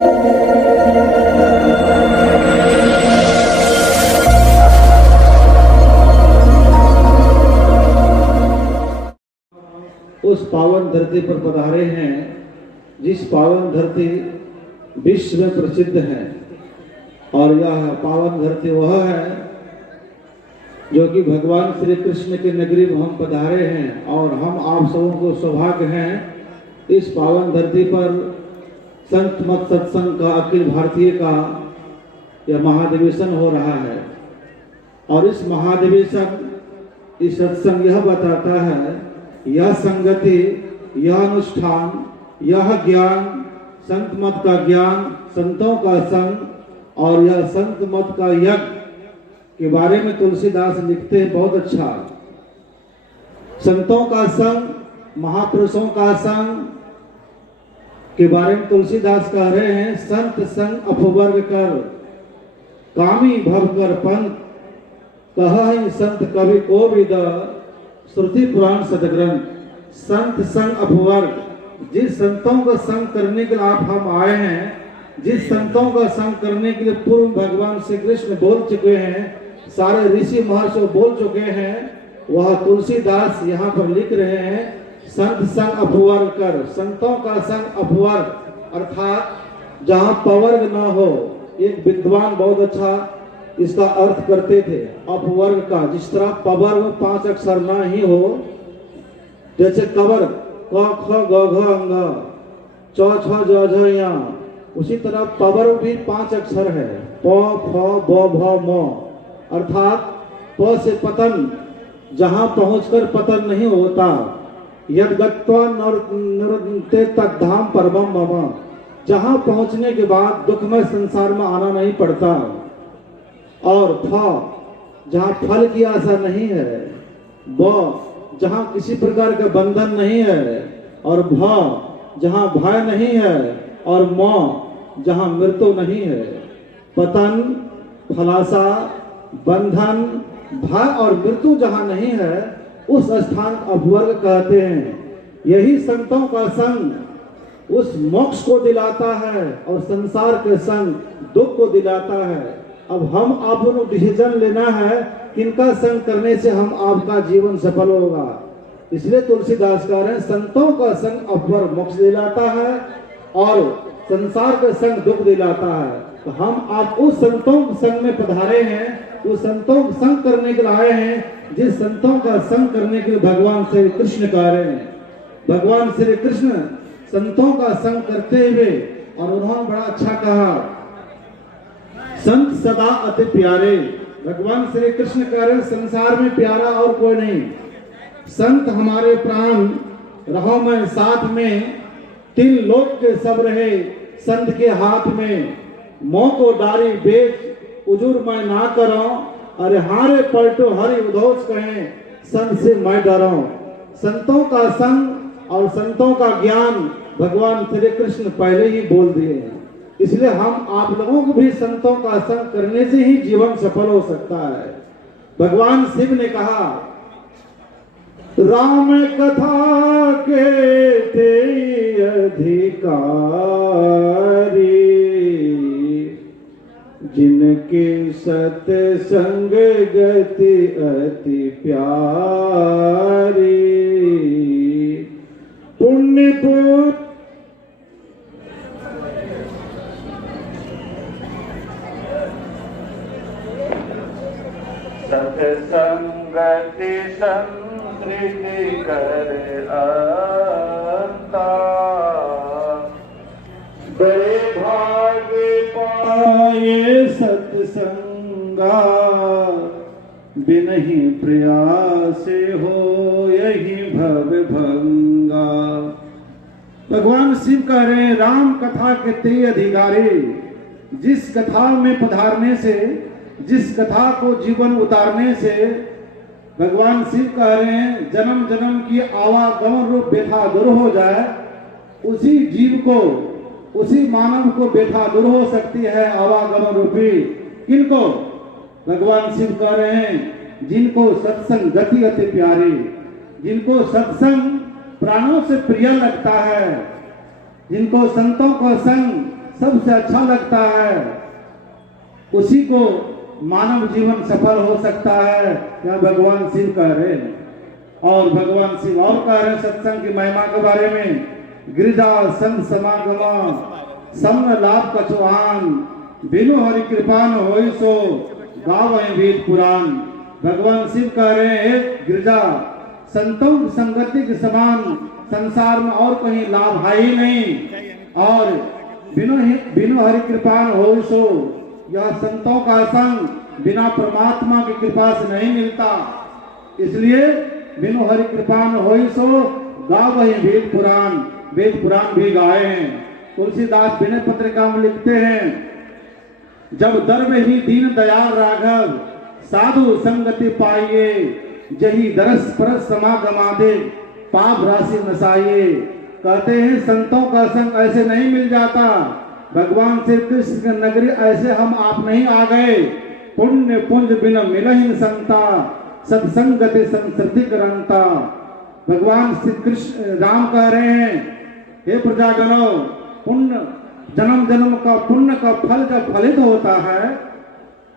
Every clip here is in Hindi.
उस पावन धरती पर पधारे हैं जिस पावन धरती विश्व में प्रसिद्ध है, और यह पावन धरती वह है जो कि भगवान श्री कृष्ण के नगरी में हम पधारे हैं। और हम आप सबों को सौभाग्य हैं इस पावन धरती पर संत मत सत्संग का अखिल भारतीय का यह महाधिवेशन हो रहा है। और इस महाधिवेशन इस सत्संग यह बताता है, यह संगति, यह अनुष्ठान, यह ज्ञान, संत मत का ज्ञान, संतों का संग और यह संत मत का यज्ञ के बारे में तुलसीदास लिखते हैं बहुत अच्छा। संतों का संग, महापुरुषों का संग के बारे में तुलसीदास कह रहे हैं, संत संग अपवर्ग कर कामी भव कर पंथ, कहा संत कवि को विद श्रुति पुराण सदग्रंथ। संत संग अपवर्ग, जिस संतों का संग करने के लिए आप हम आए हैं, जिस संतों का संग करने के लिए पूर्व भगवान श्री कृष्ण बोल चुके हैं, सारे ऋषि महर्षि बोल चुके हैं, वह तुलसीदास यहाँ पर लिख रहे हैं, संत संग अपवर्ग कर। संतों का संग अपवर्ग अर्थात जहाँ पवर्ग न हो। एक विद्वान बहुत अच्छा इसका अर्थ करते थे अपवर्ग का, जिस तरह पवर्ग में 5 अक्षर ना ही हो, जैसे कवर क ख ग घ अंग च छ ज झ य, उसी तरह पवर्ग भी 5 अक्षर है, प फ ब भ म, अर्थात प से पतन, जहां पहुंचकर पतन नहीं होता, यद गत्वा निवृत्ते तद्धाम परमम मम, जहां पहुंचने के बाद दुखमय संसार में आना नहीं पड़ता। और फ, जहां फल की आशा नहीं है, ब, जहां किसी प्रकार का बंधन नहीं है, और भ, जहां भय नहीं है, और म, जहां मृत्यु नहीं है। पतन, फलाशा, बंधन, भय और मृत्यु जहां नहीं है, उस स्थान अपवर्ग कहते हैं। यही संतों का संग उस मोक्ष को दिलाता है और संसार के संग दुख को दिलाता है। अब हम आप को डिसीजन लेना है किनका संग करने से हम आपका जीवन सफल होगा। इसलिए तुलसीदास कह रहे हैं, संतों का संग अपवर्ग मोक्ष दिलाता है और संसार का संग दुख दिलाता है। तो हम आप उस संतों के संग में पधारे हैं, उस संतों का संग करने के लिए आए हैं, जिस संतों का संग करने के लिए भगवान श्री कृष्ण कह रहे हैं। भगवान श्री कृष्ण संतों का संग करते हुए, और उन्होंने बड़ा अच्छा कहा, संत सदा अति प्यारे। भगवान श्री कृष्ण कह रहे हैं, संसार में प्यारा और कोई नहीं। संत हमारे प्राण, रहो मैं साथ में, 3 लोक के सब रहे संत के हाथ में। मोह को डारी बेच उजुर मैं ना करो, अरे हारे पलटो हरि उधोष कहें, संत से मैं डरो। संतों का संग और संतों का ज्ञान भगवान श्री कृष्ण पहले ही बोल दिए हैं। इसलिए हम आप लोगों को भी संतों का संग करने से ही जीवन सफल हो सकता है। भगवान शिव ने कहा, राम कथा के ते अधिकारी, जिनके सत्संग गति अति प्यारी। पुण्य पुत्र सत्संगति संस्कृति कर अंता, बड़े भाग पाए सत्संगा, बिनहि प्रयास हो यही भव भंगा। भगवान शिव कह रहे हैं, राम कथा के ते अधिकारी, जिस कथा में पधारने से, जिस कथा को जीवन उतारने से भगवान शिव कह रहे हैं, जन्म जन्म की आवागमन रूप व्यथा दूर हो जाए, उसी जीव को, उसी मानव को व्यथा दूर हो सकती है आवागमन रूपी। किनको? भगवान शिव कह रहे हैं, जिनको सत्संग गति अति प्यारी, जिनको सत्संग प्राणों से प्रिय लगता है, जिनको संतों का संग सबसे अच्छा लगता है, उसी को मानव जीवन सफल हो सकता है। यह भगवान शिव कह रहे हैं। और भगवान शिव और कह रहे हैं सत्संग की महिमा के बारे में, गिरिजा संत समागमा समन लाभ कछुआन, बिनु हरि कृपान होई सो गावहि वेद पुराण। भगवान शिव कह रहे हैं गिरिजा, संतों की संगति के समान संसार में और कहीं लाभ है ही नहीं। और बिनु हरि कृपान होई सो, यह संतों का संग बिना परमात्मा की कृपा से नहीं मिलता। इसलिए बिनु हरि कृपान होई सो गावहि वेद पुराण, वेद पुराण भी गाए हैं। तुलसीदास विनय पत्रिका में लिखते हैं, जब दर में ही दीन दयाल राघव साधु संगति पाइए, जही दरस परस समागमा दे पाप राशि नसाइए। कहते हैं संतों का संग ऐसे नहीं मिल जाता। भगवान श्री कृष्ण की नगरी ऐसे हम आप नहीं आ गए। पुण्य पुंज बिन मिलहिन संता, सत्संगति संस्कृति करंता। भगवान श्री कृष्ण राम कह रहे हैं, हे प्रजागणों, पुण्य जन्म जन्म का पुण्य का फल जब फलित होता है,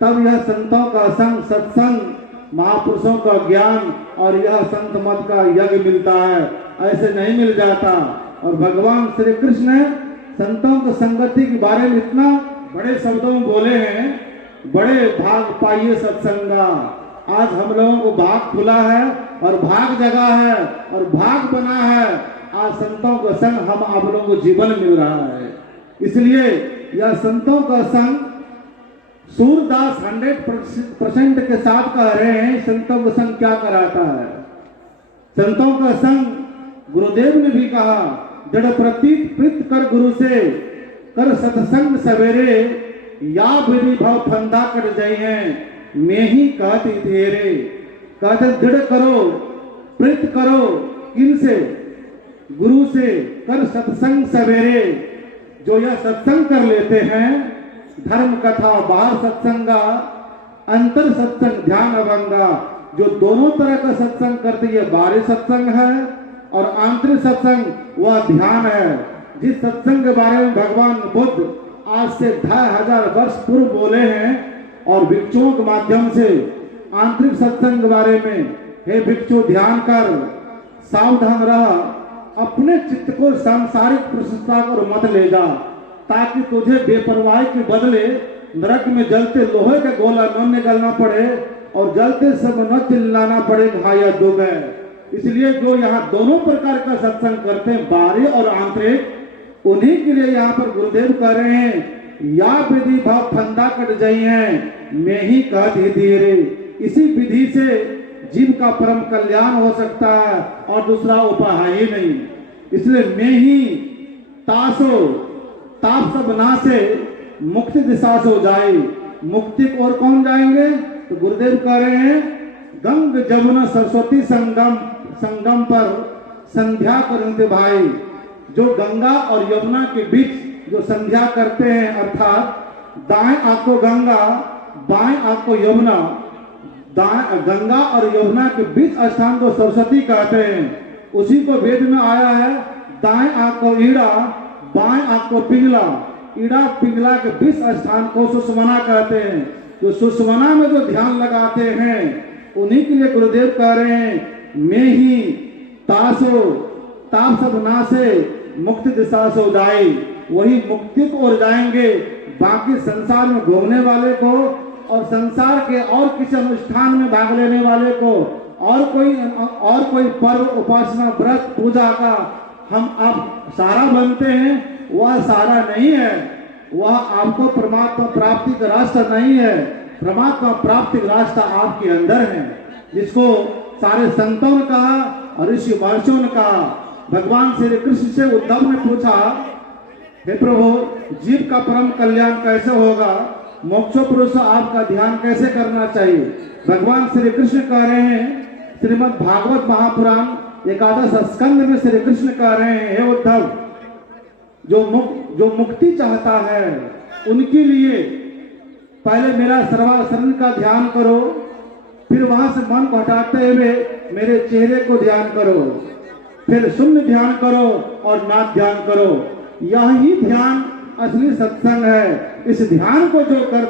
तब यह संतों का संग, सत्संग, महापुरुषों का ज्ञान और यह संत मत का यज्ञ मिलता है। ऐसे नहीं मिल जाता। और भगवान श्री कृष्ण संतों की संगति के बारे में इतना बड़े शब्दों में बोले हैं, बड़े भाग पाइए सत्संगा। आज हम लोगों को भाग खुला है और भाग जगा है और भाग बना है। आज संतों का संग हम आप लोगों को जीवन मिल रहा है। इसलिए यह संतों का संग सूरदास 100% के साथ कह रहे हैं, संतों का संग क्या कराता है। संतों का संग गुरुदेव ने भी कहा, जड़ प्रतीत प्रीत कर गुरु से, कर सत्संग सवेरे, या विधि भाव फंदा कट जाई हैं, मैं ही कहती तेरे। कहते दृढ़ करो, प्रीत करो, किन से? गुरु से। कर सत्संग सवेरे, जो यह सत्संग कर लेते हैं, धर्म कथा बाहर सत्संगा, अंतर सत्संग ध्यान अभंगा। जो दोनों तरह का सत्संग करते, ये बाहरी सत्संग है और आंतरिक सत्संग वह ध्यान है। जिस सत्संग के बारे में भगवान बुद्ध आज से 2500 वर्ष पूर्व बोले हैं और भिक्षुओं के माध्यम से आंतरिक सत्संग के बारे में, हे भिक्षु ध्यान कर, सावधान रह, अपने चित्त को सांसारिक प्रशंसा और मत ले जा, ताकि तुझे बेपरवाही के बदले नरक में जलते लोहे का गोला न निकलना पड़े और जलते सब न चिल्लाना पड़े भाई डूब है। इसलिए जो यहाँ दोनों प्रकार का सत्संग करते हैं, बाहरी और आंतरिक, उन्हीं के लिए यहाँ पर गुरुदेव कह रहे हैं, या विधि भाव फंदा कट जाई हैं, मैं ही कह धीरे। इसी विधि से जीव का परम कल्याण हो सकता है और दूसरा उपाय है ही नहीं। इसलिए मैं ही तासो ताप सब ना से मुक्ति दिशा से हो जाए। मुक्ति को और कौन जाएंगे? तो गुरुदेव कह रहे हैं, गंग जमुना सरस्वती संगम पर संध्या करते भाई। जो गंगा और यमुना के बीच जो संध्या करते हैं, अर्थात दाएं आंख को गंगा, बाएं आंख को यमुना, गंगा और यमुना के बीच स्थान को सरस्वती कहते हैं। उसी को वेद में आया है, दाएं आंख को ईड़ा, बाएं आंख को पिंगला। ईड़ा पिंगला के बीच स्थान को सुषमना कहते हैं। जो सुषमना में जो ध्यान लगाते हैं, उन्हीं के लिए गुरुदेव कह रहे हैं, मैं ही तासो ताप सब ना से मुक्ति दिशा से हो जाए। वही मुक्ति को ओर जाएंगे। बाकी संसार में घूमने वाले को और संसार के और किसी अनुष्ठान में भाग लेने वाले को और कोई पर्व, उपासना, व्रत, पूजा का हम आप सारा बनते हैं, वह सारा नहीं है। वह आपको परमात्मा प्राप्ति का रास्ता नहीं है। परमात्मा प्राप्ति का रास्ता आपके अंदर है, जिसको सारे संतों ने कहा और ऋषि महर्षियों ने कहा। भगवान श्री कृष्ण से उद्धव ने पूछा, हे प्रभु, जीव का परम कल्याण कैसे होगा? मोक्षो पुरुष आपका ध्यान कैसे करना चाहिए? भगवान श्री कृष्ण कह रहे हैं, श्रीमद् भागवत महापुराण 11 स्कंद में श्री कृष्ण कह रहे हैं, हे उद्धव, जो मुक्ति चाहता है उनके लिए पहले मेरा सर्वासरण का ध्यान करो, फिर वहां से मन को हटाते हुए मेरे चेहरे को ध्यान करो, फिर शून्य ध्यान करो और नाद ध्यान करो। यही ध्यान असली सत्संग है। इस ध्यान को जो कर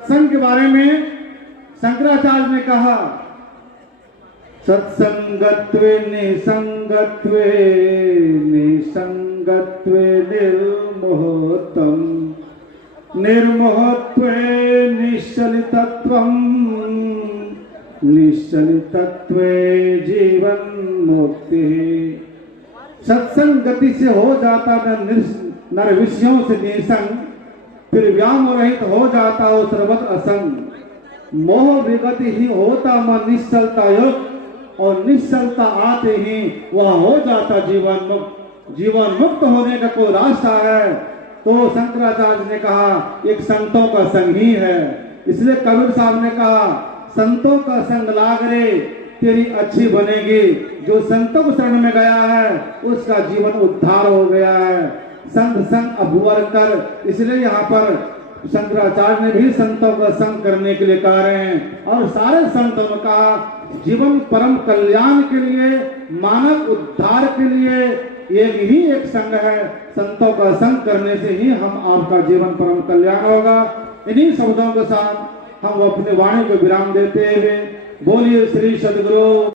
संग के बारे में शंकराचार्य ने कहा, सत्संगत्वे निसंगत्वे निसंगत्वे निर्मोहतम निर्मोहत्वे निश्चलितत्वम निश्चलितत्वे जीवन मुक्ति। सत्संग गति से हो जाता नर विषयों से निसंग, फिर व्याम रहित हो जाता हो सर्वत्र असंग। मोह विगति ही होता मन निश्चलता युक्त, और निश्चलता आते ही वह हो जाता जीवन मुक्त। जीवन मुक्त होने का कोई रास्ता है तो शंकराचार्य ने कहा एक संतों का संग ही है। इसलिए कबीर साहब ने कहा, संतों का संग लाग रे तेरी अच्छी बनेगी। जो संतों को शरण में गया है उसका जीवन उद्धार हो गया है। संत संग अभुवर कर, इसलिए यहाँ पर शंकराचार्य ने भी संतों का संग करने के लिए कहा हैं। और सारे संतों ने कहा जीवन परम कल्याण के लिए, मानव उद्धार के लिए एक संग है। संतों का संग करने से ही हम आपका जीवन परम कल्याण होगा। इन्हीं शब्दों के साथ हम अपने वाणी को विराम देते हुए बोलिए श्री सद्गुरु